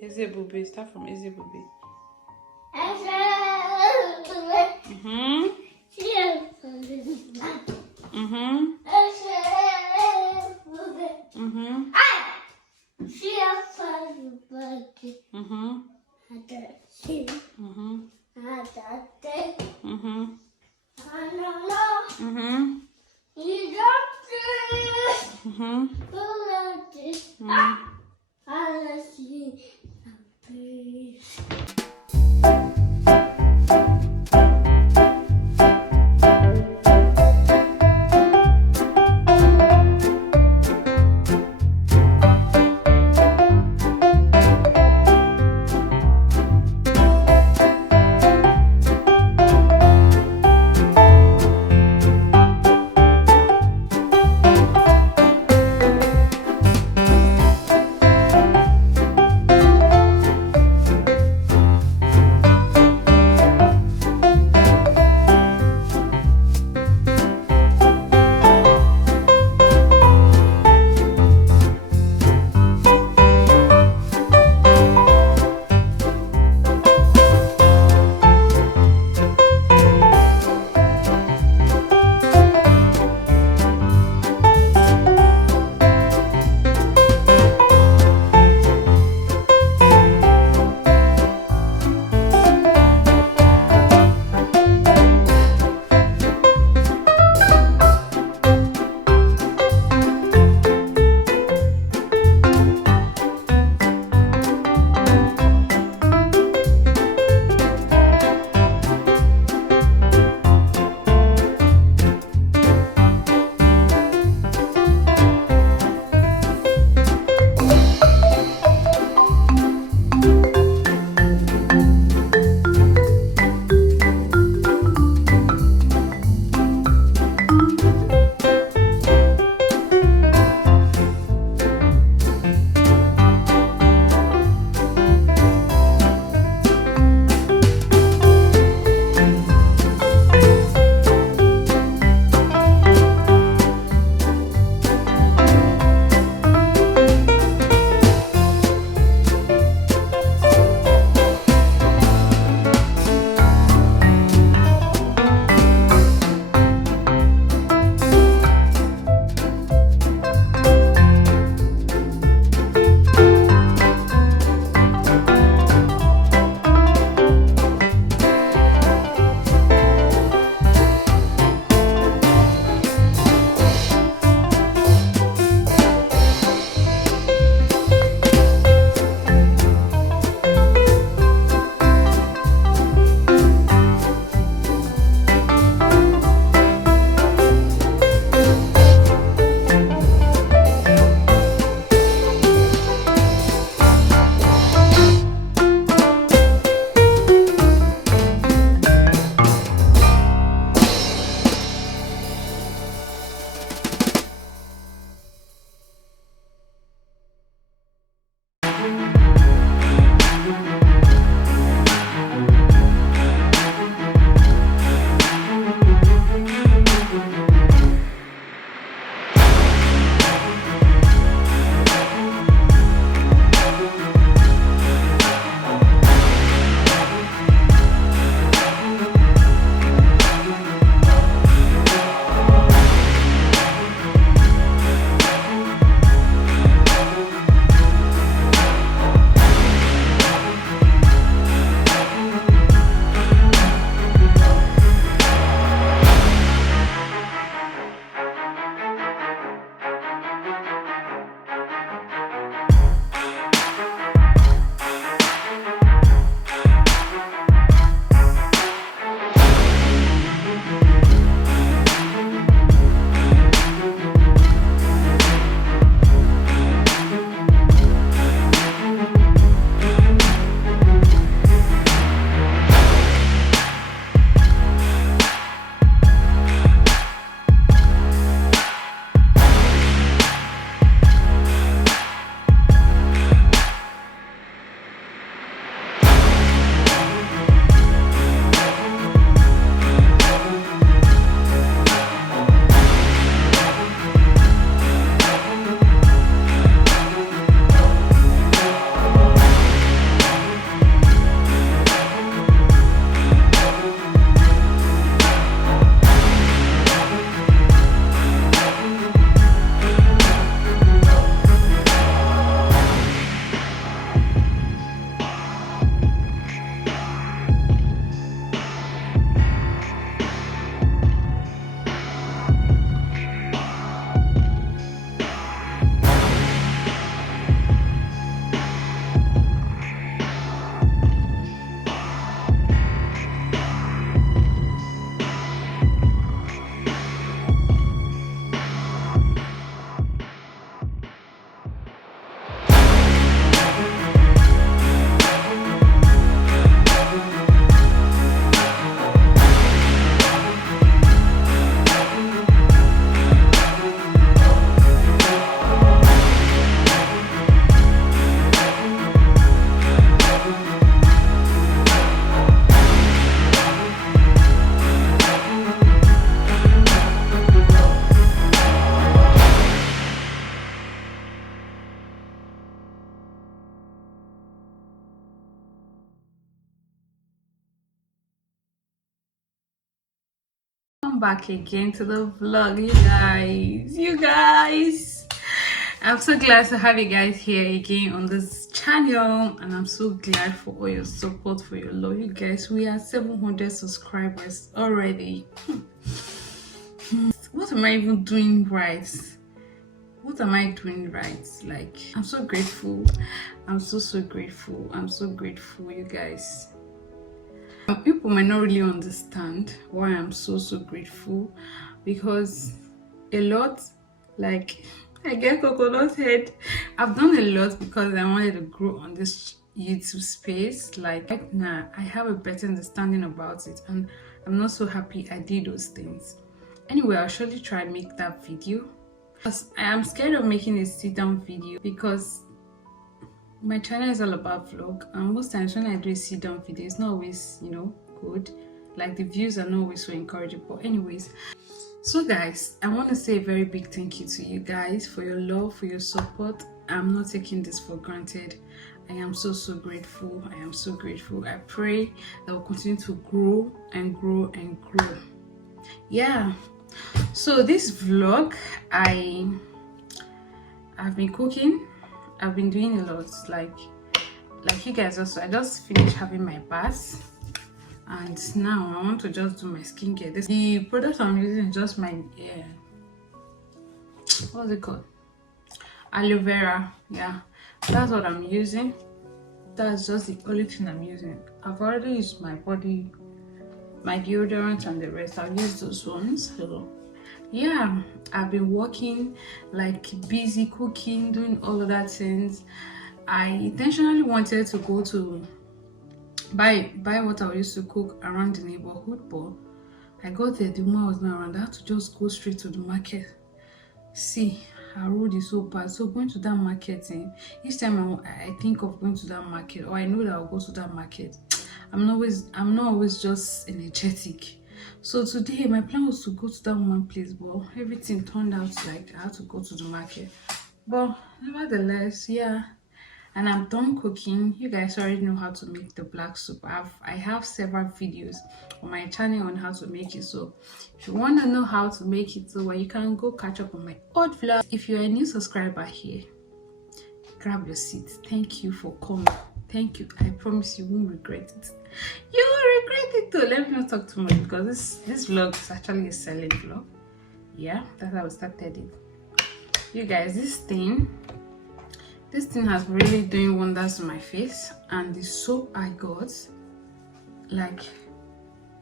Easy booby. Start from easy booby. welcome back again to the vlog, you guys. I'm so glad to have you guys here again on this channel, and I'm so glad for all your support, for your love. You guys, we are 700 subscribers already. What am I even doing right? What am I doing right? Like, I'm so grateful. I'm so grateful. I'm so grateful, you guys. People might not really understand why I'm so grateful, because a lot, like, I get coconut head. I've done a lot because I wanted to grow on this YouTube space. Like, right now I have a better understanding about it, and I'm not so happy I did those things. Anyway, I'll surely try and make that video, because I am scared of making a sit down video, because my channel is all about vlog, and most times when I do a sit down video, it's not always, you know, good. Like, the views are not always so encouraging. But anyways, so guys, I want to say a very big thank you to you guys for your love, for your support. I'm not taking this for granted. I am so grateful. I am so grateful. I pray that we'll continue to grow and grow and grow. Yeah, so this vlog, I've been cooking. I've been doing a lot, like you guys also. I just finished having my bath, and now I want to just do my skincare. The product I'm using is just my what's it called, aloe vera. Yeah, that's what I'm using. That's just the only thing I'm using. I've already used my body, my deodorant, and the rest. I've used those ones. So yeah, I've been working, like, busy cooking, doing all of that things. I intentionally wanted to go to buy what I used to cook around the neighborhood, but I got there, the woman was not around. I had to just go straight to the market. See, our road is so bad, so going to that market, each time I think of going to that market, or I know that I'll go to that market, I'm not always just energetic. So today my plan was to go to that one place, but everything turned out like I had to go to the market. But nevertheless, yeah, and I'm done cooking. You guys already know how to make the black soup. I have several videos on my channel on how to make it, so if you want to know how to make it, so you can go catch up on my old vlog. If you're a new subscriber here, grab your seat. Thank you for coming. Thank you. I promise you won't regret it. You will regret it too. Let me not talk too much, because this vlog is actually a selling vlog. Yeah, that's how I started it. You guys, this thing has really doing wonders to my face. And the soap I got, like,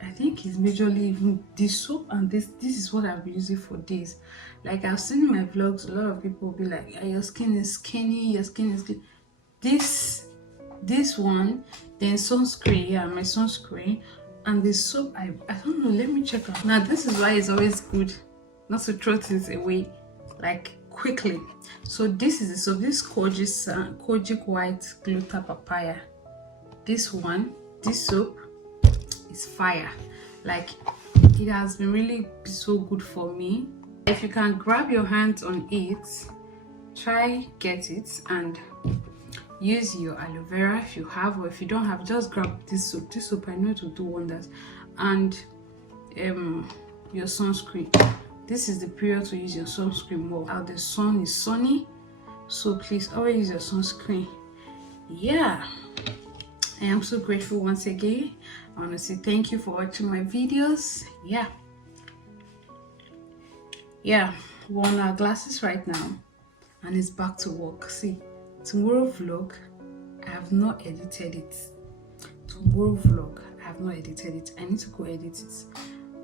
I think it's majorly even the soap, and this is what I've been using for days. Like, I've seen in my vlogs, a lot of people will be like, your skin is skinny, your skin is good. This one, then sunscreen, yeah, my sunscreen, and the soap, I don't know, let me check out. Now, this is why it's always good not to throw things away, like, quickly. So this is the soap. This Kojic White Gluta Papaya. This soap is fire. Like, it has been really so good for me. If you can grab your hands on it, try get it and use your aloe vera if you have, or if you don't have, just grab this soap. This soap, I know it will do wonders. And your sunscreen. This is the period to use your sunscreen more. Now the sun is sunny, so please always use your sunscreen. Yeah, I am so grateful once again. I want to say thank you for watching my videos. Yeah, we're on our glasses right now, and it's back to work. See, tomorrow vlog, I have not edited it. Tomorrow vlog, I have not edited it. I need to go edit it.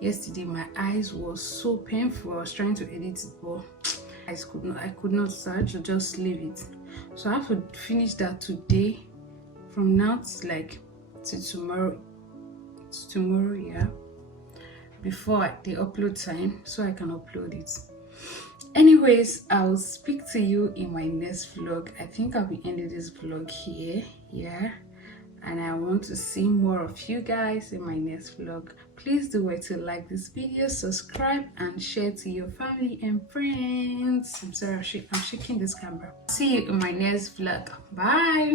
Yesterday my eyes was so painful. I was trying to edit it, but I could not, so I had to just leave it. So I have to finish that today. From now to tomorrow, yeah, before the upload time, so I can upload it. Anyways, I'll speak to you in my next vlog. I think I'll be ending this vlog here. Yeah, and I want to see more of you guys in my next vlog. Please do wait to like this video, subscribe, and share to your family and friends. I'm sorry, I'm shaking this camera. See you in my next vlog. Bye.